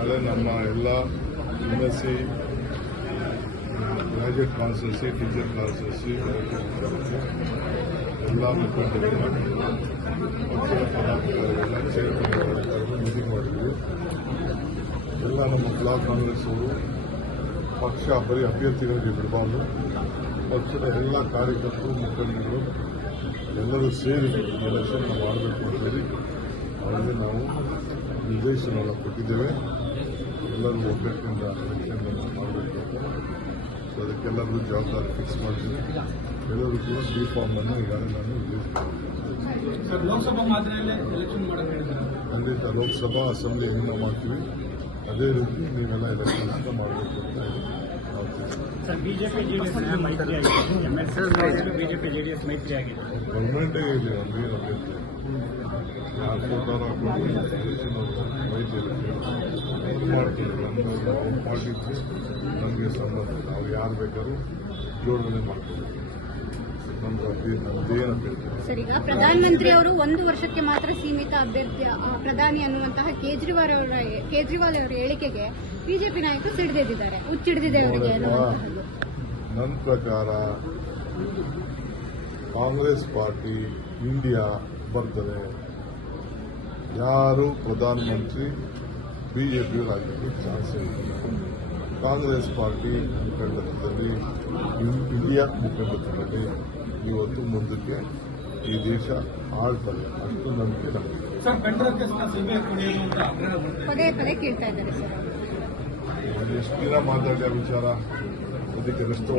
ನಾಳೆ ನಮ್ಮ ಎಲ್ಲ MSc graduate constituency, teacher constituency, ಎಲ್ಲ ಮುಖಂಡರು ಪಕ್ಷದ ಪದಾಧಿಕಾರಿಗಳನ್ನ ಚೇರ್ಮನ್ ಮೀಟಿಂಗ್ ಮಾಡಿದ್ವಿ. ಎಲ್ಲ ನಮ್ಮ ಬ್ಲಾಕ್ ಕಾಂಗ್ರೆಸ್ ಅವರು ಪಕ್ಷ ಬರೀ ಅಭ್ಯರ್ಥಿಗಳಿಗೆ ಬಿಡಬಾರ್ದು, ಪಕ್ಷದ ಎಲ್ಲ ಕಾರ್ಯಕರ್ತರು, ಮುಖಂಡರು ಎಲ್ಲರೂ ಸೇರಿ ಎಲೆಕ್ಷನ್ ನಾವು ಮಾಡಬೇಕು ಅಂತ ಹೇಳಿ ಅವರಿಗೆ ನಾವು ನಿರ್ದೇಶನವನ್ನು ಕೊಟ್ಟಿದ್ದೇವೆ. ಎಲ್ಲರೂ ಒಗ್ಗಟ್ಟಿನಿಂದ ಎಲೆಕ್ಷನ್ ಮಾಡಬೇಕು ಅಂತ. ಸೊ ಅದಕ್ಕೆಲ್ಲರೂ ಜವಾಬ್ದಾರಿ ಫಿಕ್ಸ್ ಮಾಡಿದ್ವಿ. ಎಲ್ಲರೂ ಕೂಡ ಬಿ ಫಾರ್ಮ್ ಅನ್ನು ಈಗಾಗಲೇ ನಾನು ರಿಲೀಸ್ ಮಾಡಿದ್ದೀನಿ. ಲೋಕಸಭಾ ಮಾದರಿಯಲ್ಲೇ ಎಲೆಕ್ಷನ್ ಮಾಡೋದು ಖಂಡಿತ ಲೋಕಸಭಾ ಅಸೆಂಬ್ಲಿ ಹೆಂಗೆ ಮಾಡ್ತೀವಿ ಅದೇ ರೀತಿ ನೀವೆಲ್ಲ ಎಲೆಕ್ಷನ್ ಮಾಡಬೇಕು ಅಂತ ನಾವು ಸರ್, ಬಿಜೆಪಿ ಜೆಡಿಎಸ್ ಮೈತ್ರಿ ಆಗಿದೆ. ಗೌರ್ಮೆಂಟೇ ಇದೆ ಅಲ್ಲಿ ಅಭ್ಯರ್ಥಿ ಯಾರು ಫೋಟೋರ ವೈದ್ಯರು ಮಾಡ್ತೀವಿ. ನಮ್ಮ ಪಾರ್ಟಿಗೆ ನಮಗೆ ಸಂಬಂಧ, ನಾವು ಯಾರು ಬೇಕಾದ್ರೂ ಜೋಡಣೆ ಮಾಡ್ತೀವಿ. ನಮ್ದೇನು ಅಭ್ಯರ್ಥಿ ಸರ್, ಈಗ ಪ್ರಧಾನಮಂತ್ರಿ ಅವರು 1 ವರ್ಷಕ್ಕೆ ಮಾತ್ರ ಸೀಮಿತ ಅಭ್ಯರ್ಥಿ ಪ್ರಧಾನಿ ಅನ್ನುವಂತಹ ಕೇಜ್ರಿವಾಲ್ ಅವರ ಹೇಳಿಕೆಗೆ ಬಿಜೆಪಿ ನಾಯಕರು ಸಿಡಿದಿದ್ದಾರೆ, ಹುಚ್ಚಿಡಿದಿದೆ ಅವರಿಗೆ. ನನ್ನ ಪ್ರಕಾರ ಕಾಂಗ್ರೆಸ್ ಪಾರ್ಟಿ ಇಂಡಿಯಾ ಬರ್ತದೆ, ಯಾರು ಪ್ರಧಾನಮಂತ್ರಿ ಬಿಜೆಪಿಯವರಾಗಲಿಕ್ಕೆ ಚಾನ್ಸ್ ಇಲ್ಲ. ಕಾಂಗ್ರೆಸ್ ಪಾರ್ಟಿ ಮುಖಂಡತ್ವದಲ್ಲಿ, ಇಂಡಿಯಾ ಮುಖಂಡತ್ವದಲ್ಲಿ ಇವತ್ತು ಮುಂದಕ್ಕೆ ಈ ದೇಶ ಆಳ್ತದೆ, ಅಷ್ಟು ನಂಬಿಕೆ ನಮಗೆ. ಪದೇ ಪದೇ ಕೇಳ್ತಾ ಇದ್ದಾರೆ ಸರ್. ಎಷ್ಟು ದಿನ ಮಾತಾಡಿ ಆ ವಿಚಾರ, ಅದಕ್ಕೆ ರೆಸ್ಟ್